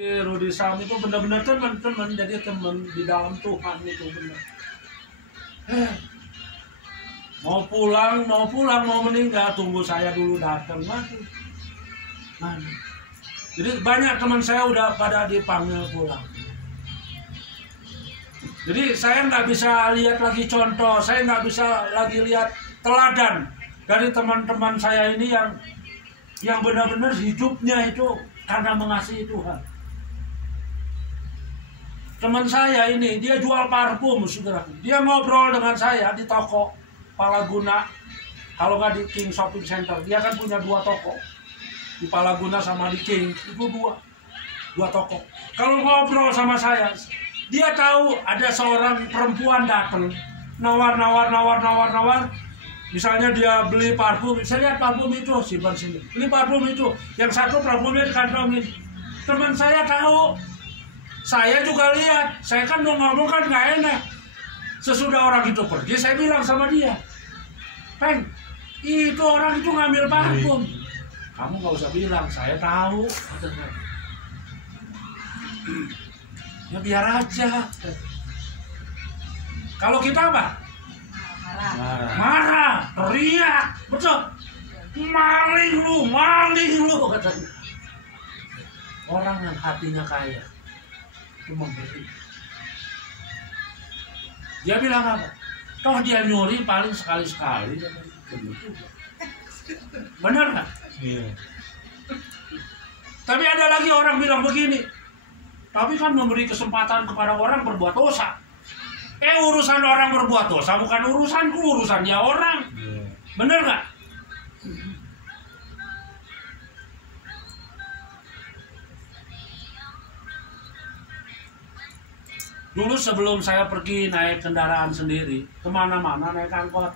Rudy Sam itu benar-benar teman-teman, jadi teman di dalam Tuhan itu benar. Mau pulang, mau meninggal, tunggu saya dulu datang lagi. Jadi banyak teman saya udah pada dipanggil pulang. Jadi saya nggak bisa lihat lagi contoh, saya nggak bisa lagi lihat teladan dari teman-teman saya ini yang benar-benar hidupnya itu karena mengasihi Tuhan. Teman saya ini, dia jual parfum, saudara. Dia ngobrol dengan saya di toko Palaguna. Kalau nggak di King Shopping Center, dia kan punya 2 toko. Di Palaguna sama di King, itu dua toko. Kalau ngobrol sama saya, dia tahu ada seorang perempuan datang, nawar. Misalnya dia beli parfum, saya lihat parfum itu, simpan sini. Beli parfum itu, yang satu parfumnya dikantongin. Teman saya tahu. Saya juga lihat, saya kan mau ngomong kan nggak enak. Sesudah orang itu pergi, saya bilang sama dia, Peng, itu orang itu ngambil parfum. Kamu nggak usah bilang, saya tahu. Ya biar aja. Kalau kita apa? Marah, teriak, betul. Maling lu, katanya. Orang yang hatinya kaya memberi. Dia bilang apa? Toh dia nyuri paling sekali-sekali. Benar nggak? Iya. Tapi ada lagi orang bilang begini. Tapi kan memberi kesempatan kepada orang berbuat dosa. Urusan orang berbuat dosa bukan urusanku, urusan dia orang. Iya. Benar nggak? Dulu sebelum saya pergi naik kendaraan sendiri, kemana-mana naik angkot.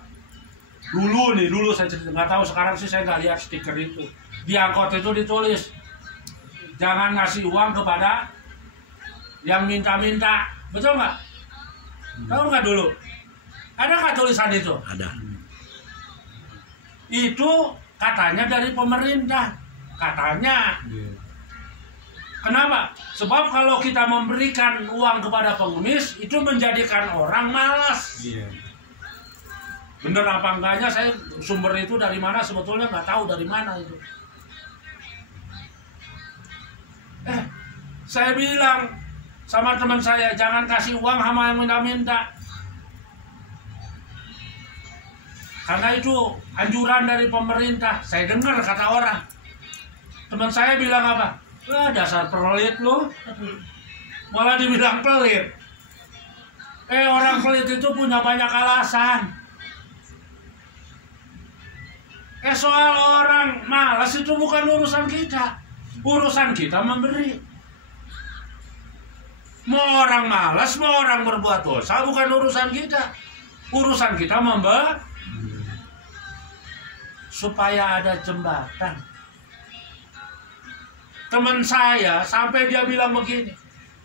Dulu saya cerita, nggak tahu sekarang sih saya nggak lihat stiker itu. Di angkot itu ditulis, jangan ngasih uang kepada yang minta-minta. Betul nggak? Tahu nggak dulu? Ada nggak tulisan itu? Ada. Itu katanya dari pemerintah. Katanya. Kenapa? Sebab kalau kita memberikan uang kepada pengemis, itu menjadikan orang malas. Iya. Bener apa enggaknya, saya sumber itu dari mana sebetulnya nggak tahu dari mana itu. Saya bilang sama teman saya, jangan kasih uang sama yang minta-minta. Karena itu anjuran dari pemerintah. Saya dengar kata orang. Teman saya bilang apa? Dasar pelit lu. Malah dibilang pelit. Orang pelit itu punya banyak alasan. Soal orang malas itu bukan urusan kita. Urusan kita memberi. Mau orang malas, mau orang berbuat dosa, bukan urusan kita. Urusan kita memberi. Supaya ada jembatan. Teman saya sampai dia bilang begini,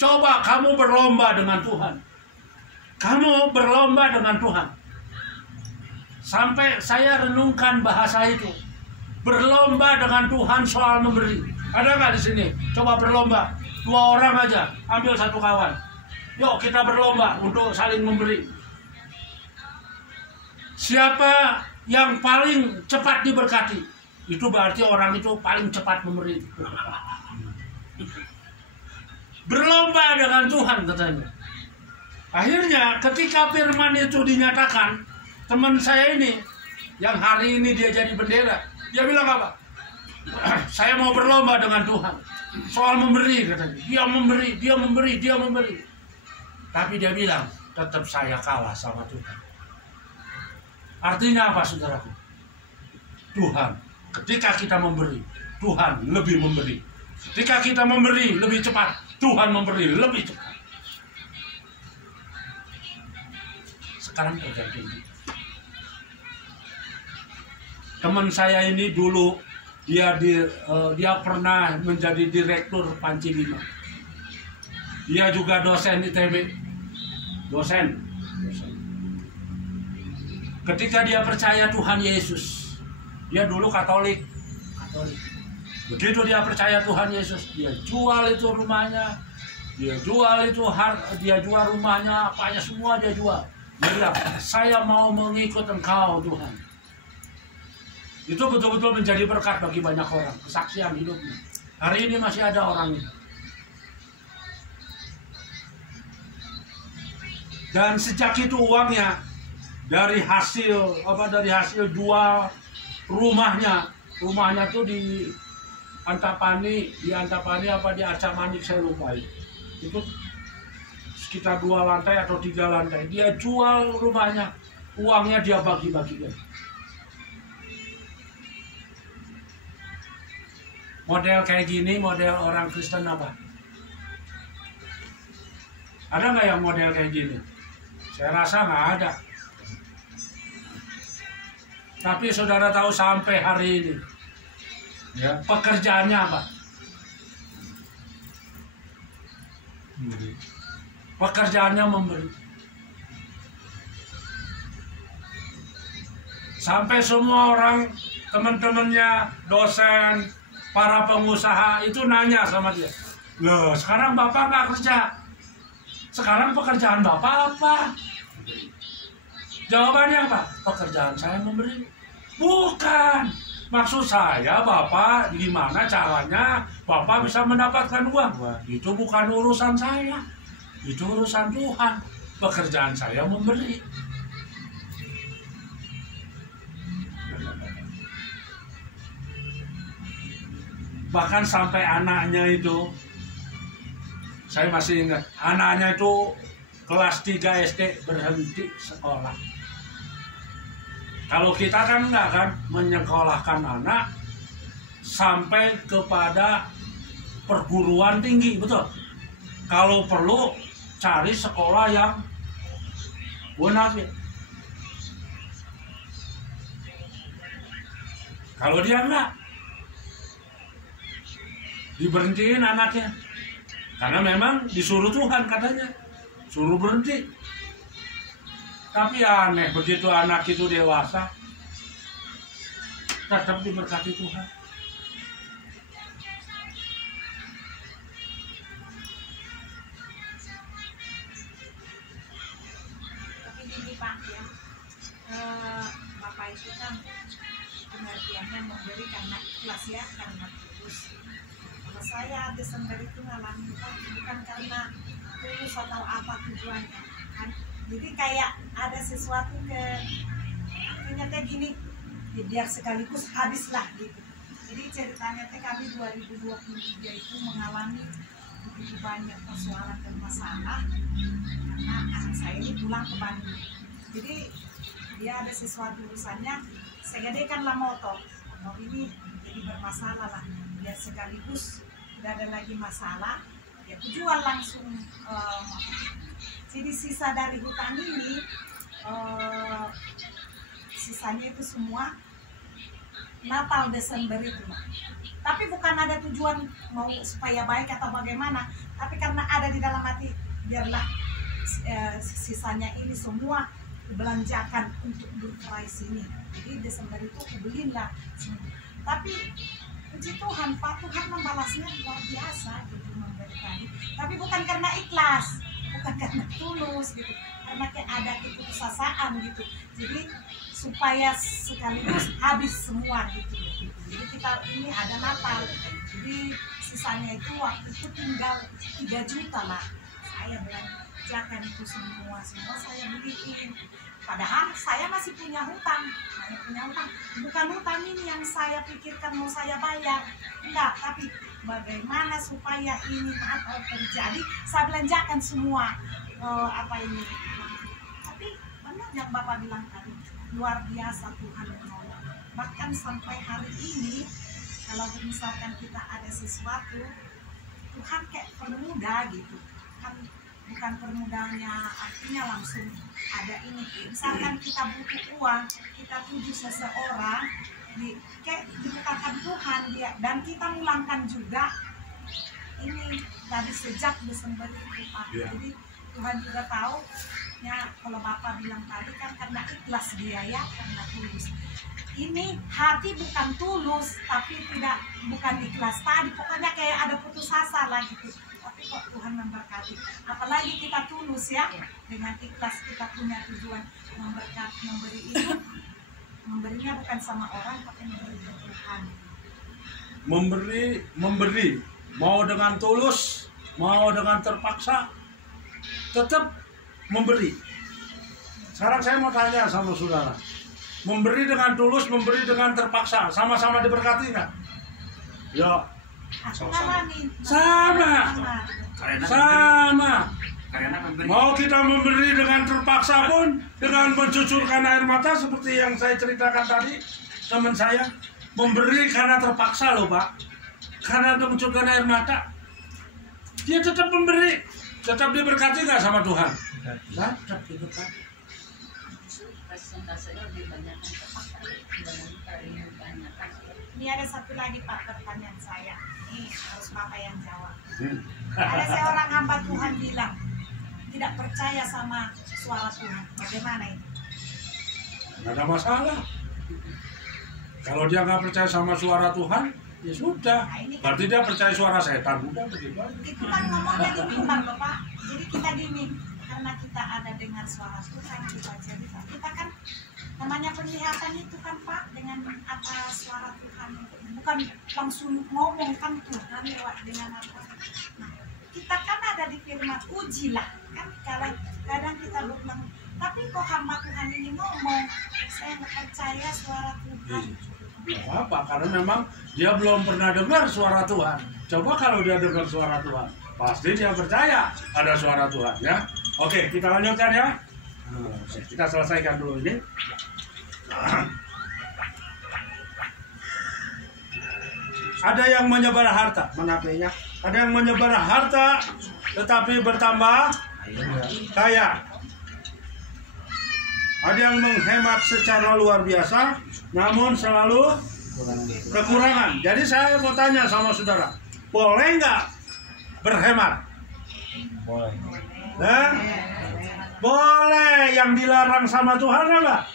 coba kamu berlomba dengan Tuhan. Kamu berlomba dengan Tuhan. Sampai saya renungkan bahasa itu. Berlomba dengan Tuhan soal memberi. Ada nggak di sini? Coba berlomba. 2 orang aja, ambil 1 kawan. Yuk kita berlomba untuk saling memberi. Siapa yang paling cepat diberkati, itu berarti orang itu paling cepat memberi. Berlomba dengan Tuhan katanya. Akhirnya ketika firman itu dinyatakan, teman saya ini yang hari ini dia jadi bendera, dia bilang apa? Saya mau berlomba dengan Tuhan soal memberi, katanya. Dia memberi. Tapi dia bilang tetap saya kalah sama Tuhan. Artinya apa, saudaraku? Tuhan, ketika kita memberi, Tuhan lebih memberi. Ketika kita memberi lebih cepat, Tuhan memberi lebih cepat. Sekarang terjadi. Teman saya ini dulu dia pernah menjadi direktur Panci Bima. Dia juga dosen ITB. Dosen. Ketika dia percaya Tuhan Yesus, dia dulu Katolik. Begitu dia percaya Tuhan Yesus, dia jual itu rumahnya, dia jual rumahnya, apanya semua dia jual. Dia bilang, saya mau mengikut Engkau Tuhan. Itu betul-betul menjadi berkat bagi banyak orang, kesaksian hidupnya. Hari ini masih ada orang itu. Dan sejak itu uangnya dari hasil jual rumahnya tuh di Antapani apa di Acamanik saya lupa itu sekitar 2 lantai atau 3 lantai. Dia jual rumahnya, uangnya dia bagi-bagikan. Model kayak gini, model orang Kristen apa? Ada nggak yang model kayak gini? Saya rasa nggak ada. Tapi saudara tahu sampai hari ini, ya, pekerjaannya apa? Pekerjaannya memberi. Sampai semua orang, teman-temannya, dosen, para pengusaha itu nanya sama dia, loh sekarang Bapak nggak kerja, sekarang pekerjaan Bapak apa? Jawabannya apa? Pekerjaan saya memberi. Bukan. Maksud saya, Bapak, gimana caranya Bapak bisa mendapatkan uang? Itu bukan urusan saya. Itu urusan Tuhan. Pekerjaan saya memberi. Bahkan sampai anaknya itu, saya masih ingat, anaknya itu kelas 3 SD berhenti sekolah. Kalau kita kan enggak kan menyekolahkan anak sampai kepada perguruan tinggi, betul? Kalau perlu cari sekolah yang bonafit. Kalau dia enggak, diberhentiin anaknya. Karena memang disuruh Tuhan katanya, suruh berhenti. Tapi aneh, begitu anak itu dewasa, tetap diberkati Tuhan. Tapi gini Pak ya, Bapak itu kan pengertiannya memberi karena ikhlas ya, karena tulus. Kalau saya Desember itu ngalamin bukan karena tulus atau apa tujuannya kan. Jadi kayak ada sesuatu artinya kayak gini, ya biar sekaligus habislah gitu. Jadi ceritanya kami 2023 itu mengalami begitu banyak persoalan dan masalah karena anak saya ini pulang ke Bandung. Jadi dia ada sesuatu urusannya, saya gadekanlah motor ini jadi bermasalah lah. Biar sekaligus tidak ada lagi masalah, ya jual langsung motor. Jadi sisa dari hutang ini, sisanya itu semua Natal Desember itu. Tapi bukan ada tujuan mau supaya baik atau bagaimana, tapi karena ada di dalam hati, biarlah sisanya ini semua dibelanjakan untuk bercerai sini. Jadi Desember itu kebelilah. Tapi puji Tuhan, Pak, Tuhan membalasnya luar biasa gitu, memberkati. Tapi bukan karena ikhlas, bukan karena tulus gitu, karena ada keputusasaan gitu. Jadi supaya sekaligus habis semua gitu. Jadi kita ini ada Natal, jadi sisanya itu waktu itu tinggal 3 juta lah. Saya belanjakan itu semua saya beliin. Padahal saya masih punya hutang, bukan hutang ini yang saya pikirkan mau saya bayar, enggak, tapi bagaimana supaya ini Natal terjadi, saya belanjakan semua apa ini. Tapi benar yang Bapak bilang tadi, luar biasa Tuhan menolong. Bahkan sampai hari ini, kalau misalkan kita ada sesuatu, Tuhan kayak permudah gitu, kan bukan permudahnya artinya langsung ada ini. Misalkan kita butuh uang, kita tuju seseorang, kayak dibukakan Tuhan dia, dan kita mulangkan juga ini dari sejak Desember itu Pak. Jadi Tuhan juga tahu ya, kalau Bapak bilang tadi kan karena ikhlas dia ya, karena tulus. ini hati bukan tulus, tapi bukan ikhlas tadi. Pokoknya kayak ada putus asa lah gitu. Tapi kok Tuhan memberkati. Apalagi kita tulus ya, dengan ikhlas kita punya tujuan memberi itu. Memberinya bukan sama orang, tapi memberi ke Tuhan. Memberi, mau dengan tulus, mau dengan terpaksa, tetap memberi. Sekarang saya mau tanya sama saudara, memberi dengan tulus, memberi dengan terpaksa, sama-sama diberkati nggak? Ya, sama. Mau kita memberi dengan terpaksa pun, dengan mencucurkan air mata seperti yang saya ceritakan tadi, teman saya memberi karena terpaksa loh Pak, karena mencucurkan air mata, dia tetap memberi, tetap diberkati nggak sama Tuhan? Tetap diberkati. Ini ada satu lagi Pak pertanyaan saya. Ini harus Bapak yang jawab. Ada seorang hamba Tuhan bilang tidak percaya sama suara Tuhan. Bagaimana itu? Nggak ada masalah. Kalau dia nggak percaya sama suara Tuhan, ya sudah. Berarti dia percaya suara setan. Udah begitu aja. Itu kan ngomongnya di mimbar Bapak. Jadi kita gini, karena kita ada dengar suara Tuhan, kita kan namanya penglihatan itu kan Pak, dengan apa suara Tuhan, bukan langsung ngomong kan Tuhan lewat dengan apa. Nah, kita kan ada di firman, ujilah kan, kadang kita bilang, tapi kok hamba Tuhan ini ngomong, saya nggak percaya suara Tuhan. Apa? Karena memang dia belum pernah dengar suara Tuhan. Coba kalau dia dengar suara Tuhan, pasti dia percaya ada suara Tuhan ya. Oke, kita lanjutkan ya. Kita selesaikan dulu ini. Ada yang menyebar harta, menapainya. Ada yang menyebar harta, tetapi bertambah kaya. Ada yang menghemat secara luar biasa, namun selalu kekurangan. Jadi saya mau tanya sama saudara, boleh nggak berhemat? Boleh. Nah, boleh. Yang dilarang sama Tuhan apa?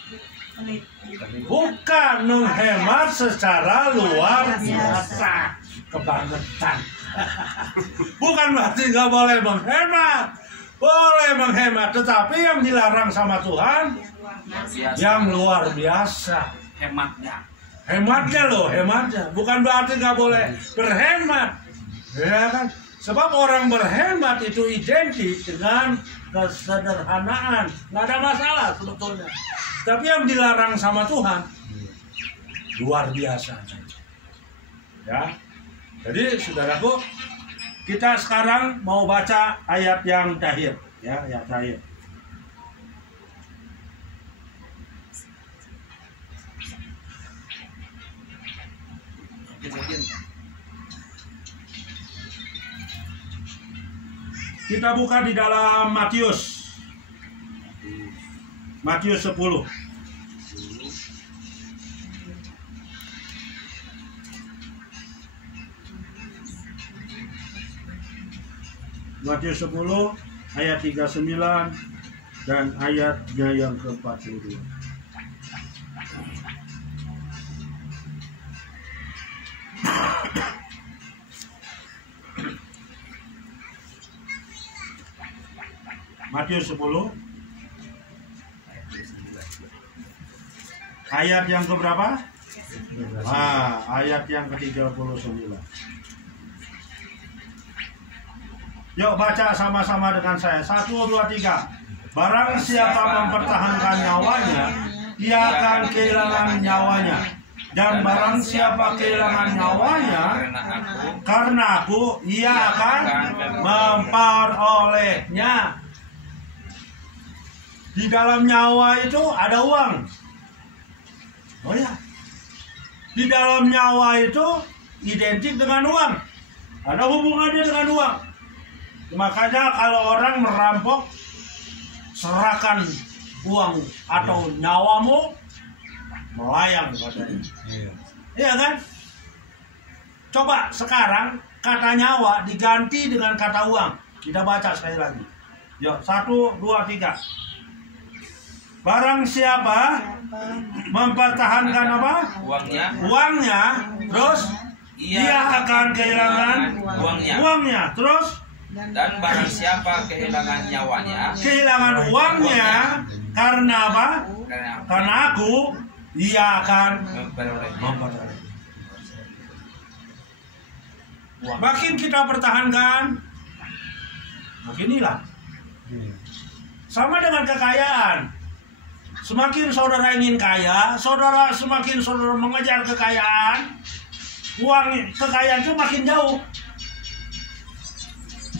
Bukan menghemat secara luar biasa, kebangetan. Bukan berarti nggak boleh menghemat, boleh menghemat, tetapi yang dilarang sama Tuhan yang luar biasa. Hematnya loh, hematnya. Bukan berarti nggak boleh berhemat, ya kan? Sebab orang berhemat itu identik dengan kesederhanaan, nggak ada masalah sebetulnya. Tapi yang dilarang sama Tuhan luar biasa. Ya, jadi saudaraku, kita sekarang mau baca ayat yang terakhir, ya, ayat terakhir. Kita buka di dalam Matius 10. Matius 10 ayat 39 dan ayatnya yang ke-42. Matius 10 ayat yang keberapa? Ayat yang ke-39. Yuk baca sama-sama dengan saya. 1, 2, 3. Barang siapa mempertahankan nyawanya, ia akan kehilangan nyawanya. Dan barang siapa kehilangan nyawanya karena aku, ia akan memperolehnya. Di dalam nyawa itu ada uang. Oh ya, di dalam nyawa itu identik dengan uang. Ada hubungannya dengan uang. Makanya kalau orang merampok, serahkan uang atau nyawamu, melayang katanya. Iya kan? Coba sekarang kata nyawa diganti dengan kata uang. Kita baca sekali lagi. Yuk, 1, 2, 3. Barang siapa mempertahankan apa? Uangnya, terus ia akan kehilangan uangnya. Terus dan barang siapa kehilangan nyawanya, kehilangan uangnya karena apa? Karena aku, ia akan memperoleh. Makin kita pertahankan, makin hilang. Sama dengan kekayaan. Semakin saudara ingin kaya, semakin saudara mengejar kekayaan, kekayaan itu makin jauh.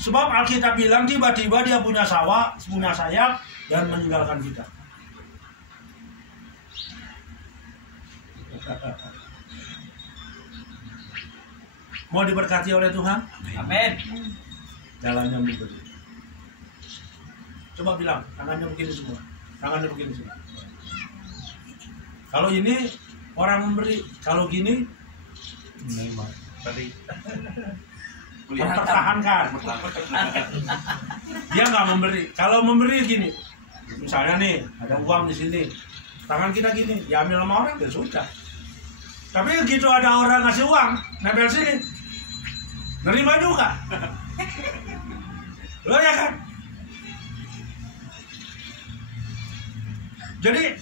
Sebab Alkitab bilang tiba-tiba dia punya sayap dan meninggalkan kita. Mau diberkati oleh Tuhan? Amin. Jalannya begini. Coba bilang, tangannya begini semua. Tangannya begini semua. Kalau ini orang memberi, kalau gini mempertahankan. Dia nggak memberi. Kalau memberi gini, misalnya nih ada uang di sini, tangan kita gini, diambil sama orang ya sudah. Tapi begitu ada orang ngasih uang, nempel sini, nerima juga. Lo ya kan? Jadi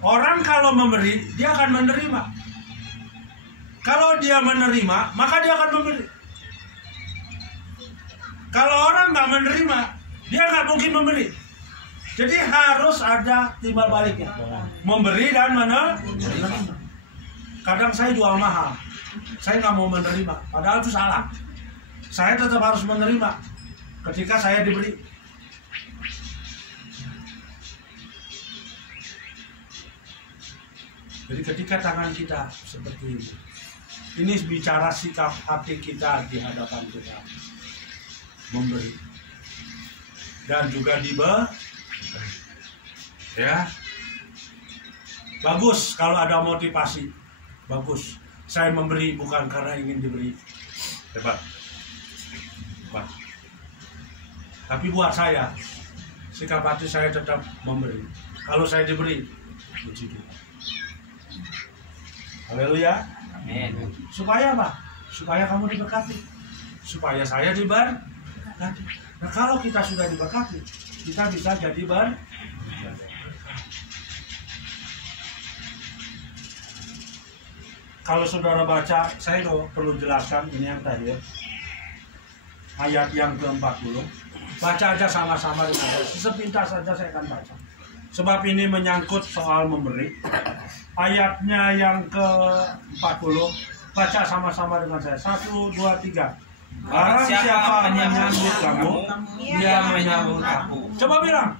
orang kalau memberi, dia akan menerima. Kalau dia menerima, maka dia akan memberi. Kalau orang nggak menerima, dia nggak mungkin memberi. Jadi harus ada timbal baliknya, memberi dan menerima. Kadang saya jual mahal, saya nggak mau menerima, padahal itu salah. Saya tetap harus menerima ketika saya diberi. Jadi ketika tangan kita seperti ini bicara sikap hati kita di hadapan kita, memberi dan juga diberi. Ya, bagus kalau ada motivasi, bagus. Saya memberi bukan karena ingin diberi, hebat. Tapi buat saya, sikap hati saya tetap memberi. Kalau saya diberi, puji Tuhan. Haleluya. Amin. Supaya apa? Supaya kamu diberkati. Supaya saya diberkati. Nah kalau kita sudah diberkati, kita bisa jadi Kalau saudara baca, saya perlu jelaskan ini yang tadi ya. Ayat yang ke-40. Baca aja sama-sama dengan saya. Sepintas saja saya akan baca. Sebab ini menyangkut soal memberi. Ayatnya yang ke-40, baca sama-sama dengan saya. 1, 2, 3. Barang siapa menyambut kamu, dia menyambut aku. Coba bilang,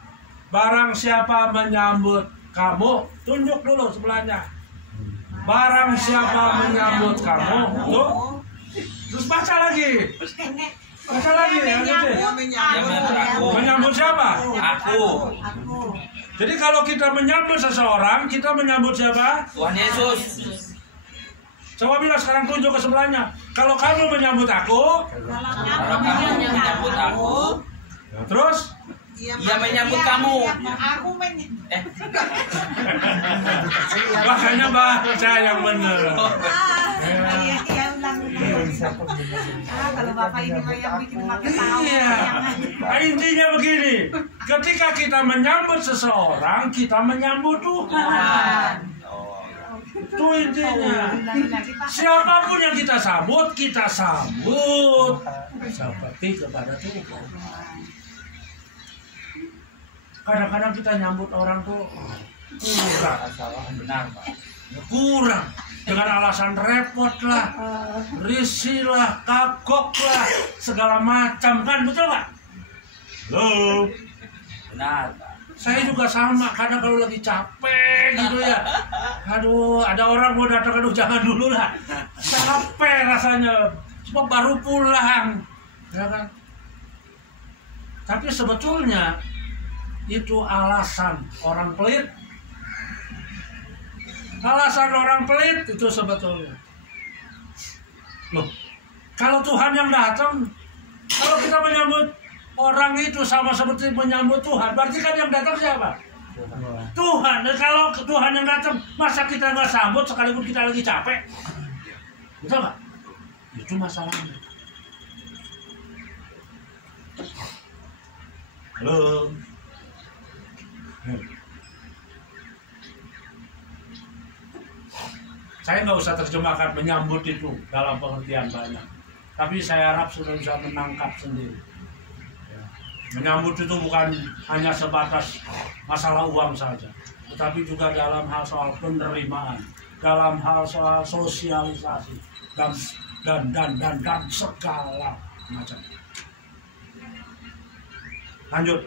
barang siapa menyambut kamu, tunjuk dulu sebelahnya. Barang siapa menyambut kamu, tuh. Terus baca lagi. Baca lagi ya. Menyambut siapa? Aku. Jadi kalau kita menyambut seseorang, kita menyambut siapa? Tuhan Yesus. Coba bilang sekarang tunjuk ke sebelahnya. Kalau kamu menyambut aku, Kalau kamu menyambut aku, ya, terus ia menyambut kamu. Aku menyambut. makanya baca yang benar. Iya, ulang. Kalau Bapak ini yang bikin makin tahu. Iya. Intinya begini, ketika kita menyambut seseorang, kita menyambut Tuhan. Itu intinya. Siapapun yang kita sambut seperti kepada Tuhan. Kadang-kadang kita nyambut orang tuh kurang dengan alasan repot lah, risih lah, kagok lah, segala macam kan, betul nggak? Loh, Benar. saya juga sama. Kadang kalau lagi capek gitu ya, aduh, ada orang mau datang, aduh jangan dulu lah, capek rasanya, cuma baru pulang, ya kan? Tapi sebetulnya itu alasan orang pelit. Alasan orang pelit itu sebetulnya. Loh, kalau Tuhan yang datang, kalau kita menyambut orang itu sama seperti menyambut Tuhan, berarti kan yang datang siapa? Tuhan, kalau Tuhan yang datang, masa kita nggak sambut sekalipun kita lagi capek? Betul nggak? Itu masalahnya. Halo. Saya nggak usah terjemahkan menyambut itu dalam pengertian banyak, tapi saya harap sudah bisa menangkap sendiri. Menyambut itu bukan hanya sebatas masalah uang saja, tetapi juga dalam hal soal penerimaan, dalam hal soal sosialisasi dan segala macam. Lanjut.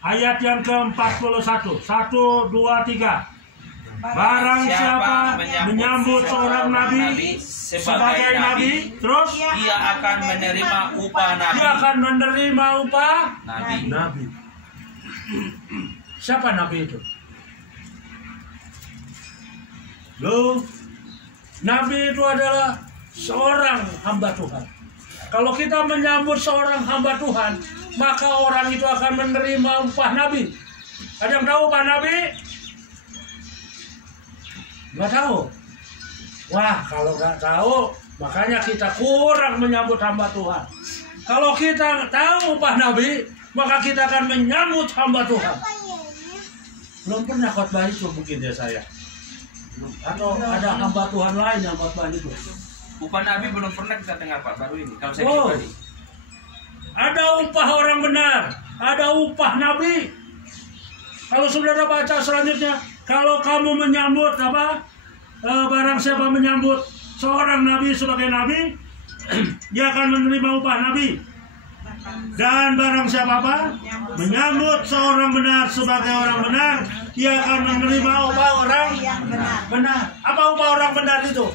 Ayat yang ke-41. 1, 2, 3. Barang siapa menyambut seorang nabi sebagai nabi, terus ia akan menerima upah nabi. Dia akan menerima upah Nabi. Siapa nabi itu? Loh, nabi itu adalah seorang hamba Tuhan. Kalau kita menyambut seorang hamba Tuhan, maka orang itu akan menerima upah nabi. Ada yang tahu upah nabi? Nggak tahu. Wah, kalau nggak tahu, makanya kita kurang menyambut hamba Tuhan. Kalau kita tahu upah nabi, maka kita akan menyambut hamba Tuhan. Belum pernah khotbah itu mungkin ya saya. Atau ada hamba Tuhan lain yang khotbah itu. Upah nabi belum pernah kita dengar Pak, baru ini. Kalau saya pribadi. Ada upah orang benar, ada upah nabi. Kalau saudara baca selanjutnya, kalau kamu menyambut barang siapa menyambut seorang nabi sebagai nabi, dia akan menerima upah nabi. Dan barang siapa menyambut seorang benar sebagai orang benar, dia akan menerima upah orang benar. Apa upah orang benar itu?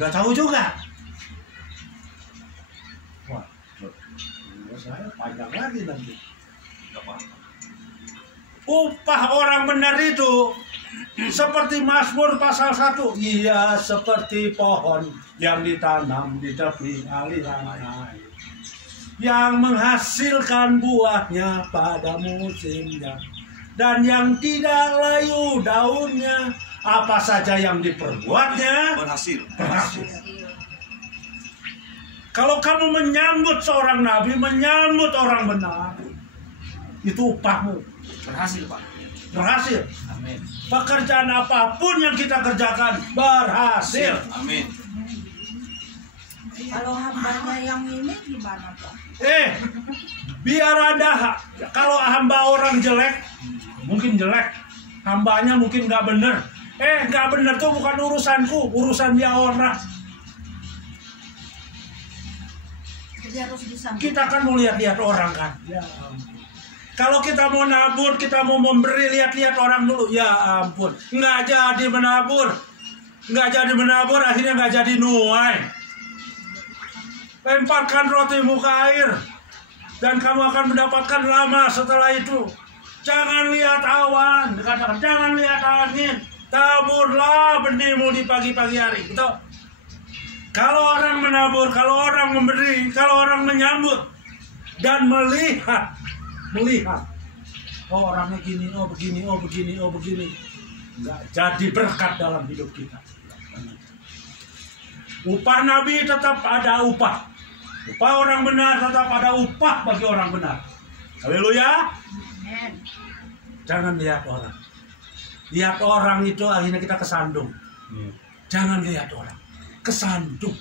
Nggak tahu juga. Wah, saya panjang lagi nanti. Upah orang benar itu seperti Mazmur pasal 1. Ia seperti pohon yang ditanam di tepi aliran air, yang menghasilkan buahnya pada musimnya, dan yang tidak layu daunnya. Apa saja yang diperbuatnya berhasil. Kalau kamu menyambut seorang nabi, menyambut orang benar, itu upahmu. Berhasil Pak. Berhasil. Amin. Pekerjaan apapun yang kita kerjakan berhasil. Amin. Kalau hambanya yang ini gimana Pak? Biar ada. Kalau hamba orang jelek, mungkin jelek. Hambanya mungkin nggak bener. Nggak bener tuh bukan urusanku, urusan dia orang. Jadi harus disambut. Kita kan mau lihat-lihat orang kan. Ya ampun. Kalau kita mau nabur, kita mau memberi, lihat-lihat orang dulu. Ya ampun, nggak jadi menabur. Nggak jadi menabur, akhirnya nggak jadi nuai. Lemparkan rotimu ke air, dan kamu akan mendapatkan lama setelah itu. Jangan lihat awan, dikatakan jangan lihat angin. Taburlah benihmu di pagi-pagi hari. Betul? Kalau orang menabur, kalau orang memberi, kalau orang menyambut dan melihat, oh orangnya gini, oh begini, nggak jadi berkat dalam hidup kita. Upah nabi tetap ada upah. Upah orang benar tetap ada upah bagi orang benar. Haleluya. Jangan lihat orang. Lihat orang itu akhirnya kita kesandung. Jangan lihat orang, kesandung.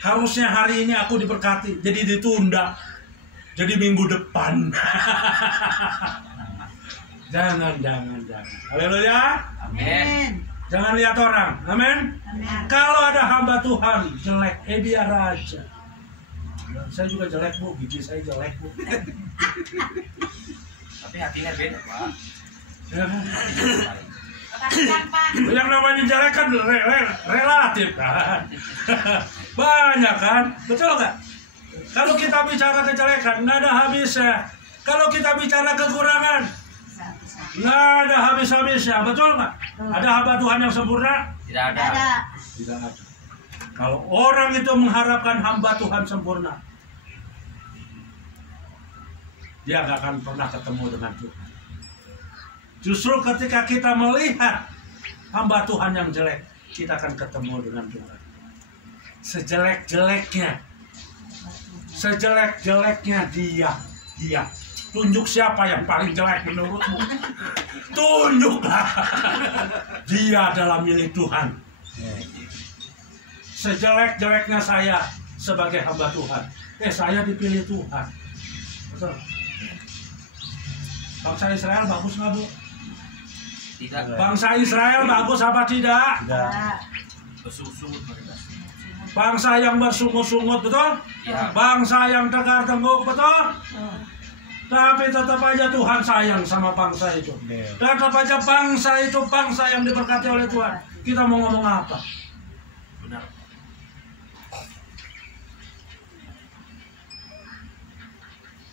Harusnya hari ini aku diberkati, jadi ditunda, jadi minggu depan. Jangan. Haleluya. Amin. Jangan lihat orang. Amin. Kalau ada hamba Tuhan jelek, biar aja. Saya juga jelek Bu, gigi saya jelek Bu. Tapi hatinya beda Pak. Yang namanya jelek kan relatif kan. Banyak kan, betul nggak? Kalau kita bicara kejelekan nggak ada habisnya. Kalau kita bicara kekurangan nggak ada habis-habisnya, betul nggak? Ada hamba Tuhan yang sempurna? Tidak ada. Tidak ada. Kalau orang itu mengharapkan hamba Tuhan sempurna, dia gak akan pernah ketemu dengan Tuhan. Justru ketika kita melihat hamba Tuhan yang jelek, kita akan ketemu dengan Tuhan. Sejelek-jeleknya dia. Tunjuk siapa yang paling jelek menurutmu. Tunjuklah. Dia adalah milik Tuhan. Sejelek-jeleknya saya sebagai hamba Tuhan, saya dipilih Tuhan. Betul. Bangsa Israel bagus nggak, Bu? Tidak. Bangsa Israel bagus apa tidak? Tidak. Bersungut-sungut mereka. Bangsa yang bersungut-sungut, betul? Ya. Bangsa yang tegar-tenguk, betul? Tapi tetap aja Tuhan sayang sama bangsa itu. Tetap aja bangsa itu bangsa yang diberkati oleh Tuhan. Kita mau ngomong apa? Benar.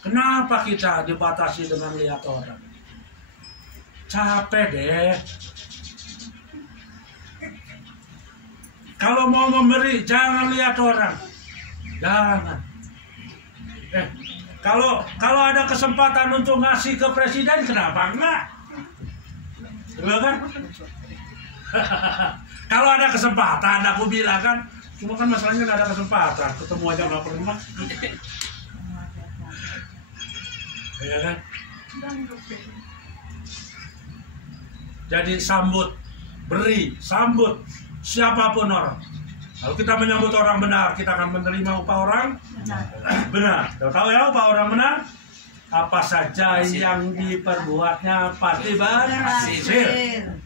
Kenapa kita dibatasi dengan lihat orang? Capek deh. Kalau mau memberi, jangan lihat orang. Jangan. Kalau ada kesempatan untuk ngasih ke presiden, kenapa enggak? Enggak kan? Kalau ada kesempatan, aku bilang kan. Cuma kan masalahnya nggak ada kesempatan. Ketemu aja nggak pernah. Ya kan? Jadi sambut, beri, sambut siapapun orang. Kalau kita menyambut orang benar, kita akan menerima upah orang benar. Tahu ya upah orang benar? Apa saja yang diperbuatnya pasti berhasil.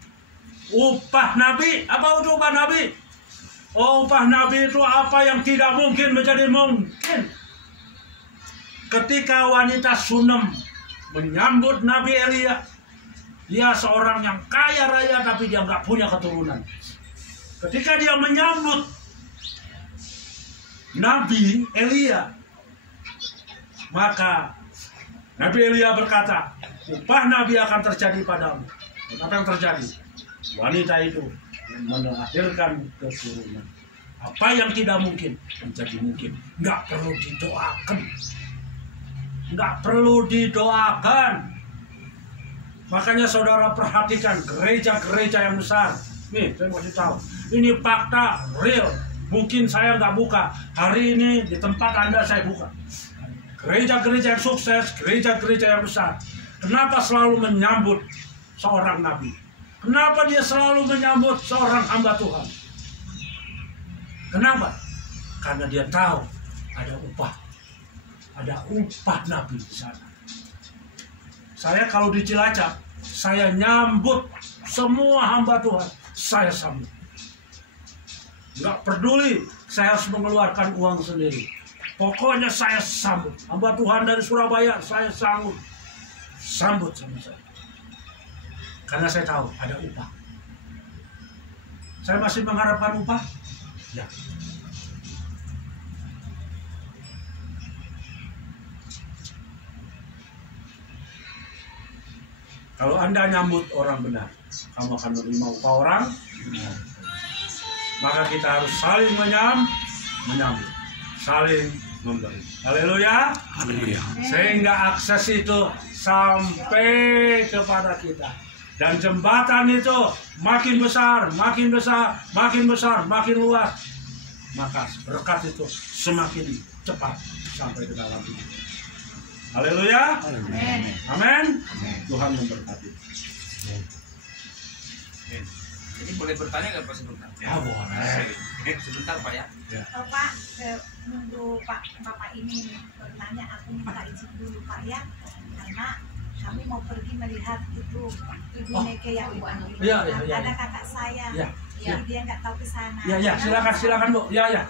Upah Nabi, apa itu upah Nabi? Oh, upah Nabi itu apa yang tidak mungkin menjadi mungkin. Ketika wanita Sunem menyambut Nabi Elia, dia seorang yang kaya raya tapi dia nggak punya keturunan. Ketika dia menyambut Nabi Elia, maka Nabi Elia berkata, upah Nabi akan terjadi padamu. Dan apa yang terjadi? Wanita itu melahirkan keturunan. Apa yang tidak mungkin menjadi mungkin. Nggak perlu didoakan. Nggak perlu didoakan. Makanya saudara perhatikan gereja-gereja yang besar. Nih, saya kasih tahu. Ini fakta real. Mungkin saya nggak buka. Hari ini di tempat Anda saya buka. Gereja-gereja yang sukses, gereja-gereja yang besar. Kenapa selalu menyambut seorang nabi? Kenapa dia selalu menyambut seorang hamba Tuhan? Kenapa? Karena dia tahu ada upah. Ada upah nabi di sana. Saya kalau di Cilacap, saya nyambut semua hamba Tuhan. Saya sambut. Nggak peduli, saya harus mengeluarkan uang sendiri. Pokoknya saya sambut. Hamba Tuhan dari Surabaya, saya sambut. Sambut sama saya. Karena saya tahu ada upah. Saya masih mengharapkan upah? Ya. Kalau Anda nyambut orang benar, kamu akan menerima upah orang benar. Maka kita harus saling menyambut, saling memberi. Haleluya. Sehingga akses itu sampai kepada kita. Dan jembatan itu makin besar, makin besar, makin besar, makin luas. Maka berkat itu semakin cepat sampai ke dalam hidup. Haleluya. Amin. Tuhan memberkati. Jadi boleh bertanya nggak Pak sebentar? Ya boleh. Sebentar Pak ya. Pak, nunggu Bapak ini bertanya, aku minta izin dulu Pak ya, karena kami mau pergi melihat itu Ibu Neke yang Iya. ada kakak saya, Iya. dia nggak tahu ke sana. Ya, silakan Bu. Ya. Ya,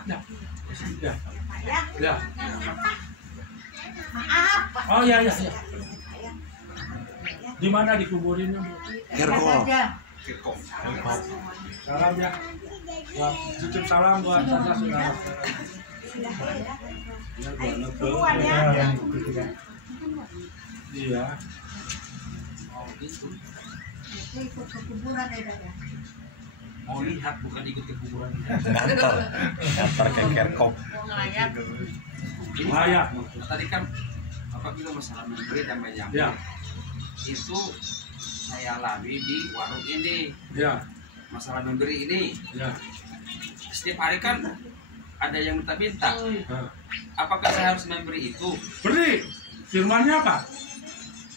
Pak ya. Ya. Maaf Pak. Oh ya. Ya. Di mana dikuburinnya, Bu? Kirkov. Salam ya. Titip salam buat Tanda saudara. Duluan ya. Iya. Ikut ke kuburan ya. mau lihat bukan ikut ke kuburan. Ngantar ke kerkop. Ngeliat. Ini Layak. tadi kan apabila masalah memberi dan menyambut Ya. itu saya alami di warung ini. Ya, Masalah memberi ini ya. setiap hari kan ada yang minta-minta. Nah. Apakah saya harus memberi itu? Beri. Firmannya apa?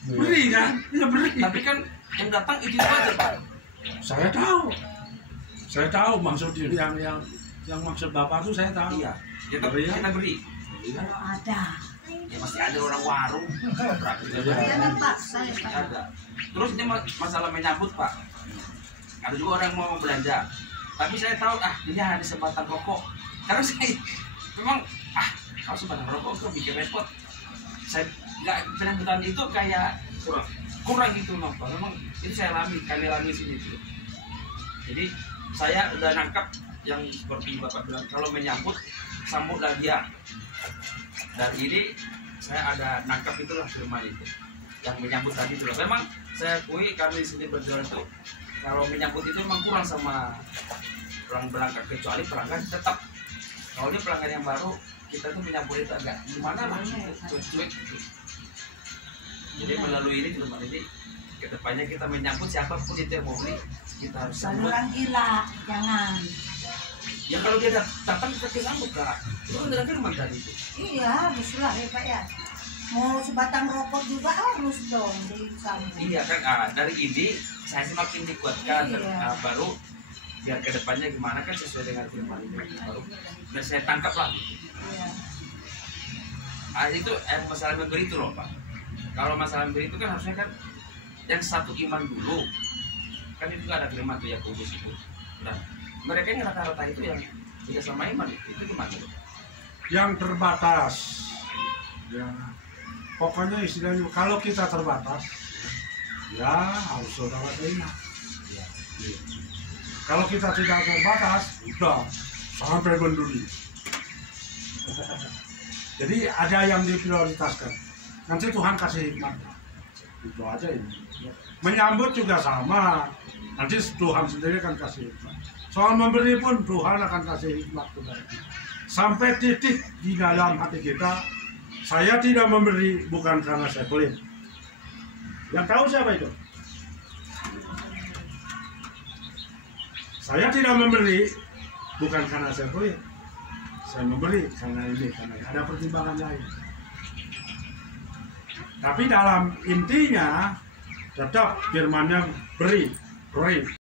Beri kan? Ya beri. Tapi kan yang datang itu aja Pak. Saya tahu. Saya tahu maksud yang maksud Bapak tuh saya tahu. Iya, kita Beri ya? kita beri. Kalau ada. Ya masih ada orang warung. Praktis Iya. Iya kan Pak, saya masih Pak. ada. Terus ini masalah menyambut Pak. Ada juga orang mau belanja. Tapi saya tahu ini ada sebatang rokok. Karena saya memang kalau sebatang rokok itu bikin repot. Saya nggak penyambutan itu kayak kurang gitu loh Pak. Memang itu saya kami alami sini tuh. Jadi saya udah nangkap yang seperti Bapak bilang, kalau menyambut sambutlah dia. Dan ini saya ada nangkap itulah firman itu yang menyambut tadi itu. Memang saya akui kami di sini berjualan itu kalau menyambut itu memang kurang sama orang pelanggan, kecuali pelanggan tetap. Kalau ini pelanggan yang baru, kita tuh menyambut itu agak gimana lah, cuek gitu. Jadi melalui ini firman ini, kedepannya kita menyambut siapapun itu yang mau beli, kita harus Kalau sambut. orang gila, jangan. Ya kalau dia datang kita sambut Kak. Itu kan dari firman tadi itu. Iya, haruslah ya Pak ya. Mau sebatang rokok juga harus dong disambut. Iya kan, dari ini saya semakin dikuatkan dan Iya. baru biar kedepannya gimana kan sesuai dengan firman ini baru dan saya tangkap lah. Iya. Itu masalah memberi itu loh Pak. Kalau masalah memberi itu kan harusnya kan yang satu iman dulu kan itu ada firman tuh ya kubus itu. Nah mereka yang rata-rata itu yang tidak sama iman itu gimana? Yang terbatas. Ya. Pokoknya istilahnya kalau kita terbatas, ya harus saudara terima. Ya. Kalau kita tidak terbatas, udah sampai benduli. Jadi ada yang diprioritaskan. Nanti Tuhan kasih hikmat. Itu aja ini. Menyambut juga sama. Nanti Tuhan sendiri akan kasih hikmat. Soal memberi pun Tuhan akan kasih hikmat kepada kita. Sampai titik di dalam hati kita, saya tidak memberi bukan karena saya pelit. Yang tahu siapa itu? Saya tidak memberi bukan karena saya pelit. Saya memberi karena ini, karena ada pertimbangan lain. Tapi dalam intinya tetap firmannya beri.